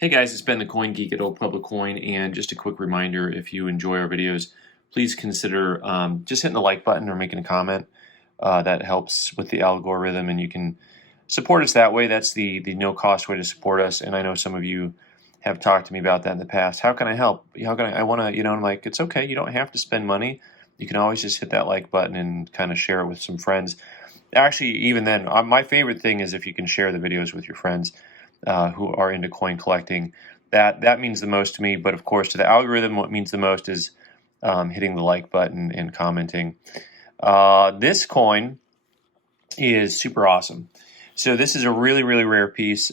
Hey guys, it's Ben the Coin Geek at Old Pueblo Coin, and just a quick reminder, if you enjoy our videos, please consider just hitting the like button or making a comment. That helps with the algorithm, and you can support us that way. That's the no-cost way to support us, and I know some of you have talked to me about that in the past. How can I help? How can I want to, I'm like, it's okay. You don't have to spend money. You can always just hit that like button and kind of share it with some friends. Actually, even then, my favorite thing is if you can share the videos with your friends who are into coin collecting. That means the most to me. But of course, to the algorithm, what means the most is hitting the like button and commenting. This coin is super awesome. So this is a really, really rare piece,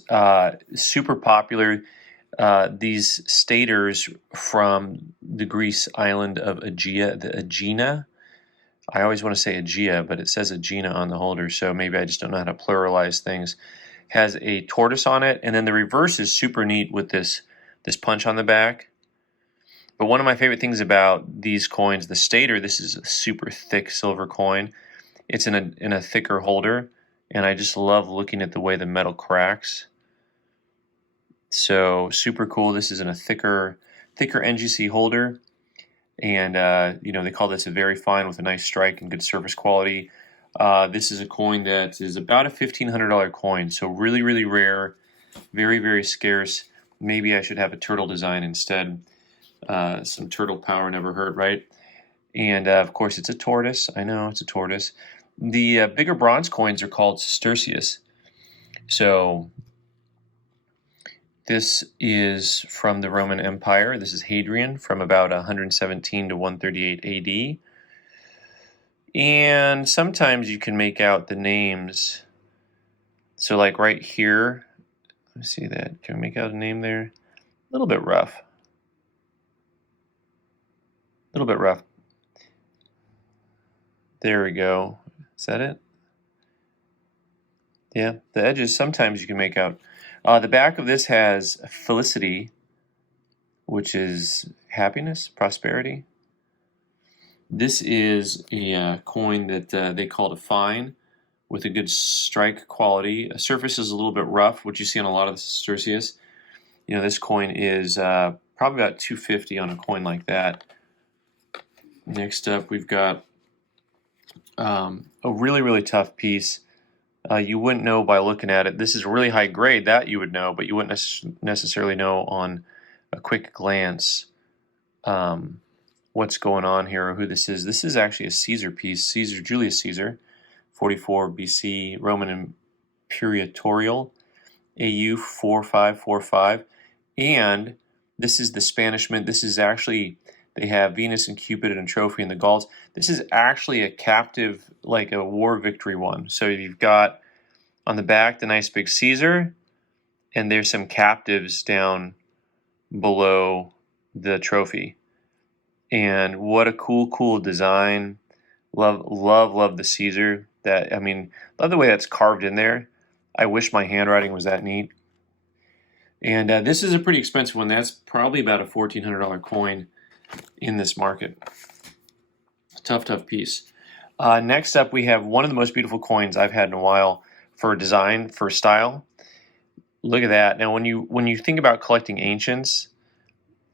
super popular. These staters from the Greece island of Aegea, the Aegina. I always want to say Aegea, but it says Aegina on the holder, so maybe I just don't know how to pluralize things. Has a tortoise on it, and then the reverse is super neat with this punch on the back. But one of my favorite things about these coins, the stater, this is a super thick silver coin. It's in a thicker holder, and I just love looking at the way the metal cracks. So super cool. This is in a thicker NGC holder, and they call this a very fine with a nice strike and good surface quality. This is a coin that is about a $1,500 coin, so really, really rare, very, very scarce. Maybe I should have a turtle design instead. Some turtle power never hurt, right? And of course, it's a tortoise. I know it's a tortoise. The bigger bronze coins are called sesterces. So this is from the Roman Empire. This is Hadrian from about 117 to 138 AD. And sometimes you can make out the names. So like right here, let me see that. Can we make out a name there? A little bit rough. A little bit rough. There we go. Is that it? Yeah, the edges sometimes you can make out. The back of this has felicity, which is happiness, prosperity. This is a coin that they call it a fine, with a good strike quality. The surface is a little bit rough, which you see on a lot of the sesterces. This coin is probably about $250 on a coin like that. Next up, we've got a really, really tough piece. You wouldn't know by looking at it. This is really high grade, that you would know, but you wouldn't necessarily know on a quick glance what's going on here or who this is. This is actually a Caesar piece, Julius Caesar, 44 BC, Roman Imperatorial, AU 4545. And this is the Spanish Mint. This is actually, they have Venus and Cupid and a trophy in the Gauls. This is actually a captive, like a war victory one. So you've got on the back the nice big Caesar, and there's some captives down below the trophy. And what a cool design. Love the Caesar. Love the way that's carved in there. I wish my handwriting was that neat. And this is a pretty expensive one. That's probably about a $1,400 coin in this market. Tough piece. Next up, we have one of the most beautiful coins I've had in a while for design, for style. Look at that. Now, when you think about collecting ancients,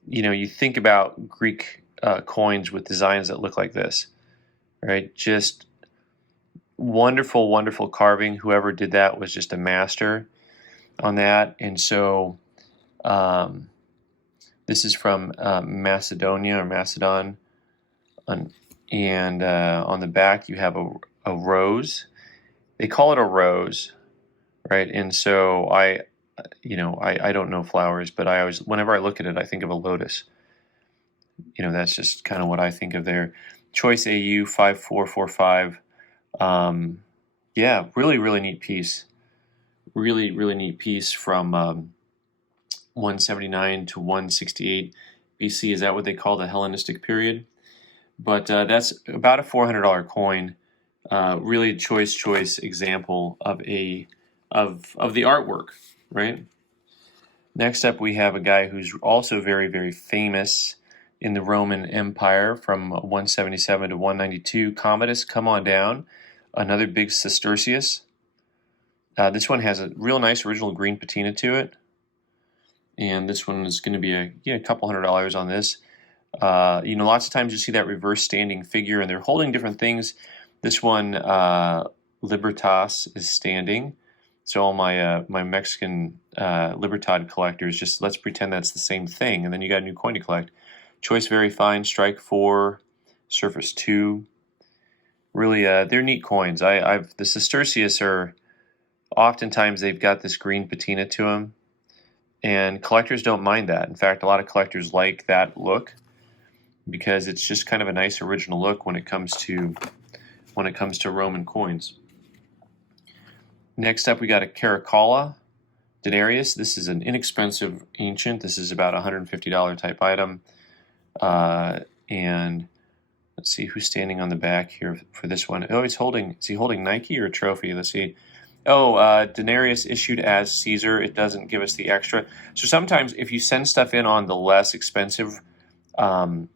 you think about Greek coins with designs that look like this, right? Just wonderful carving. Whoever did that was just a master on that. And so this is from Macedonia or Macedon. And on the back you have a rose. They call it a rose, right? And so I don't know flowers, but I always, whenever I look at it, I think of a lotus. That's just kind of what I think of there. Choice AU 5445. Yeah, really neat piece. Really neat piece from 179 to 168 BC. Is that what they call the Hellenistic period? But that's about a $400 coin. Really choice example of the artwork, right? Next up, we have a guy who's also very famous in the Roman Empire from 177 to 192. Commodus, come on down. Another big sesterces. This one has a real nice original green patina to it. and this one is going to be a couple $100 on this. You know, lots of times you see that reverse standing figure, and they're holding different things. This one, Libertas, is standing. So all my my Mexican Libertad collectors, just let's pretend that's the same thing, and then you got a new coin to collect. Choice very fine, strike 4, surface 2. Really, they're neat coins. The Sestercius are oftentimes they've got this green patina to them, and collectors don't mind that. In fact, a lot of collectors like that look because it's just kind of a nice original look when it comes to Roman coins. Next up, we got a Caracalla denarius. This is an inexpensive ancient. This is about a $150 type item. And let's see who's standing on the back here for this one. Oh, is he holding Nike or a trophy? Let's see. Oh, denarius issued as Caesar. It doesn't give us the extra. So sometimes if you send stuff in on the less expensive, when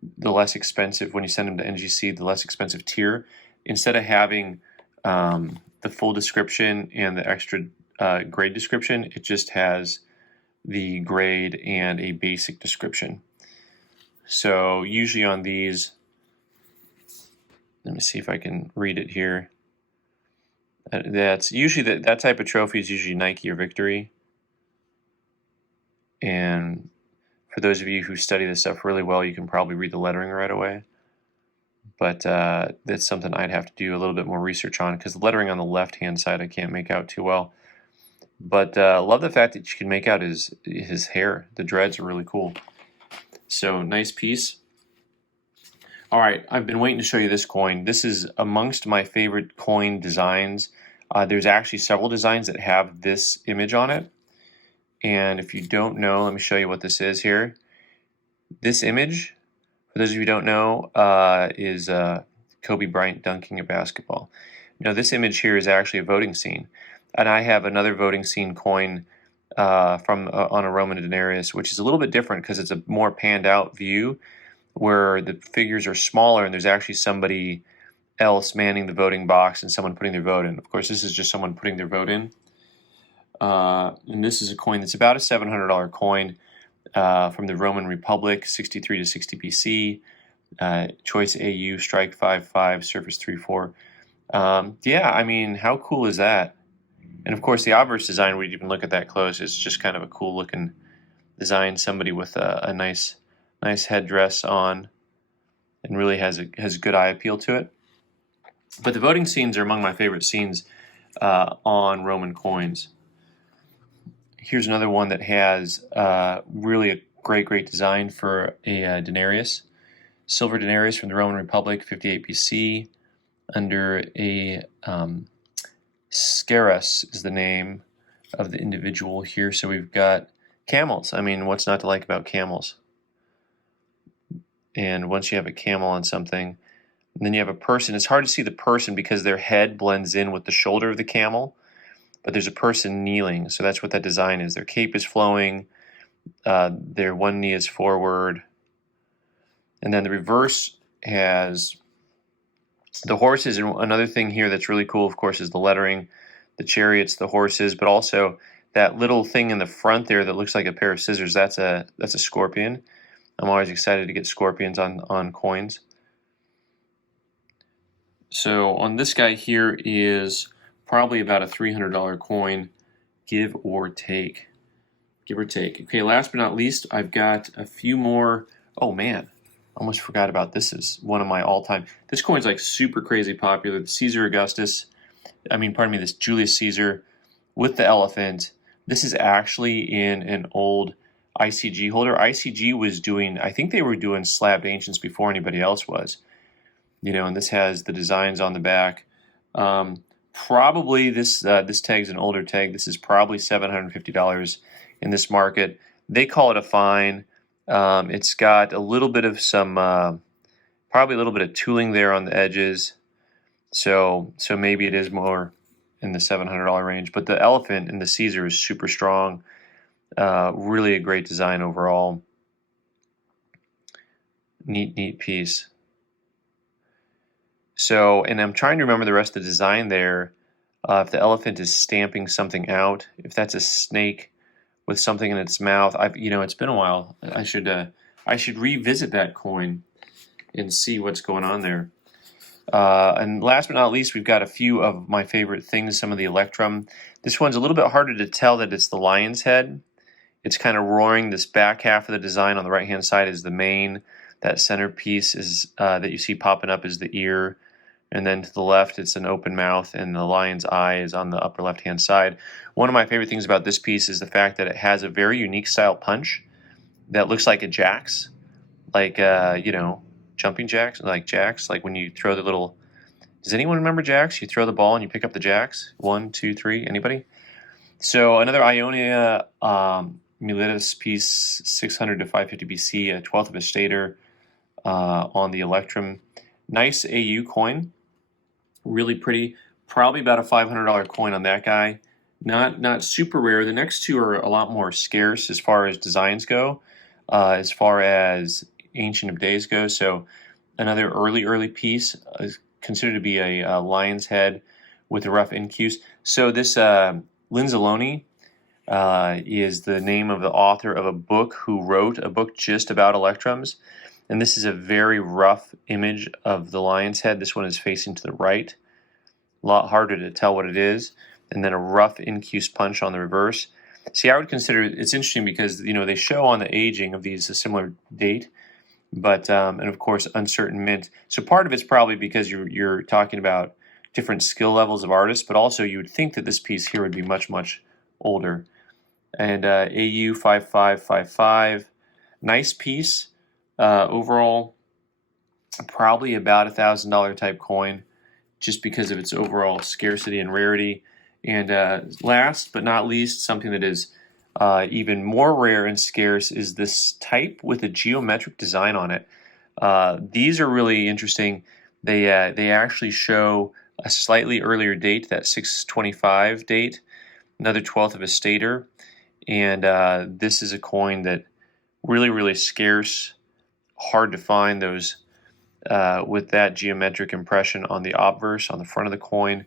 you send them to NGC, the less expensive tier, instead of having the full description and the extra grade description, it just has the grade and a basic description. So usually on these, let me see if I can read it here. That's usually that type of trophy is usually Nike or Victory. And for those of you who study this stuff really well, you can probably read the lettering right away. But that's something I'd have to do a little bit more research on because the lettering on the left-hand side I can't make out too well. But love the fact that you can make out his hair. The dreads are really cool. So nice piece. All right, I've been waiting to show you this coin. This is amongst my favorite coin designs. There's actually several designs that have this image on it. And if you don't know, let me show you what this is here. This image, for those of you who don't know, is Kobe Bryant dunking a basketball. Now, this image here is actually a voting scene. And I have another voting scene coin on a Roman denarius, which is a little bit different because it's a more panned out view where the figures are smaller and there's actually somebody else manning the voting box and someone putting their vote in. Of course, this is just someone putting their vote in. And this is a coin that's about a $700 coin from the Roman Republic, 63 to 60 BC. Choice AU, strike 5-5, surface 3-4. Yeah, I mean, how cool is that? And of course, the obverse design, we even look at that close, is just kind of a cool looking design. Somebody with a nice headdress on, and really has good eye appeal to it. But the voting scenes are among my favorite scenes on Roman coins. Here's another one that has really a great design for a denarius. Silver denarius from the Roman Republic, 58 BC, under a Scarus is the name of the individual here. So we've got camels. I mean, what's not to like about camels? And once you have a camel on something, and then you have a person, it's hard to see the person because their head blends in with the shoulder of the camel, but there's a person kneeling, so that's what that design is. Their cape is flowing, their one knee is forward, and then the reverse has the horses. And another thing here that's really cool, of course, is the lettering, the chariots, the horses, but also that little thing in the front there that looks like a pair of scissors. That's a scorpion. I'm always excited to get scorpions on coins. So on this guy here is probably about a $300 coin, give or take. Give or take. Okay, last but not least, I've got a few more. Oh man, almost forgot about this. Is one of my all-time. This coin's like super crazy popular. The Caesar Augustus. This Julius Caesar with the elephant. This is actually in an old ICG holder. ICG was doing, I think they were doing slabbed ancients before anybody else was. You know, and this has the designs on the back. Probably this tag's an older tag. This is probably $750 in this market. They call it a fine. It's got a little bit of probably a little bit of tooling there on the edges. So maybe it is more in the $700 range. But the elephant and the Caesar is super strong. Really a great design overall. Neat piece. So, and I'm trying to remember the rest of the design there. If the elephant is stamping something out, if that's a snake with something in its mouth. It's been a while. I should revisit that coin and see what's going on there. And last but not least, we've got a few of my favorite things, some of the Electrum. This one's a little bit harder to tell that it's the lion's head. It's kind of roaring. This back half of the design on the right-hand side is the mane. That centerpiece is that you see popping up is the ear. And then to the left, it's an open mouth, and the lion's eye is on the upper left-hand side. One of my favorite things about this piece is the fact that it has a very unique style punch that looks like a jacks, like jumping jacks, like when you throw the little. Does anyone remember jacks? You throw the ball and you pick up the jacks. 1, 2, 3. Anybody? So another Ionia Miletus piece, 600 to 550 BC, a 12th of a stater on the Electrum. Nice AU coin, really pretty. Probably about a $500 coin on that guy. Not super rare. The next two are a lot more scarce as far as designs go, as far as Ancient of Days go. So another early piece is considered to be a lion's head with a rough incuse. So this Linzoloni is the name of the author of a book who wrote a book just about Electrums. And this is a very rough image of the lion's head. This one is facing to the right. A lot harder to tell what it is. And then a rough incuse punch on the reverse. See, I would consider it's interesting because they show on the aging of these a similar date, but and of course uncertain mint. So part of it's probably because you're talking about different skill levels of artists, but also you would think that this piece here would be much older. And AU 5555, nice piece. Overall, probably about $1,000 type coin, just because of its overall scarcity and rarity. And last but not least, something that is even more rare and scarce is this type with a geometric design on it. These are really interesting. They actually show a slightly earlier date, that 625 date, another 12th of a stater, and this is a coin that really scarce. Hard to find those with that geometric impression on the obverse on the front of the coin.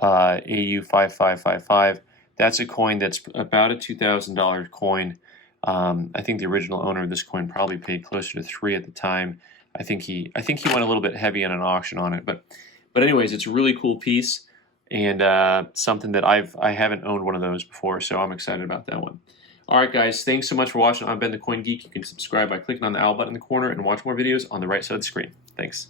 AU 5555. That's a coin that's about a $2,000 coin. I think the original owner of this coin probably paid closer to $3 at the time. I think he went a little bit heavy on an auction on it, but anyways, it's a really cool piece and something that I haven't owned one of those before, so I'm excited about that one. Alright guys, thanks so much for watching. I'm Ben the Coin Geek. You can subscribe by clicking on the owl button in the corner and watch more videos on the right side of the screen. Thanks.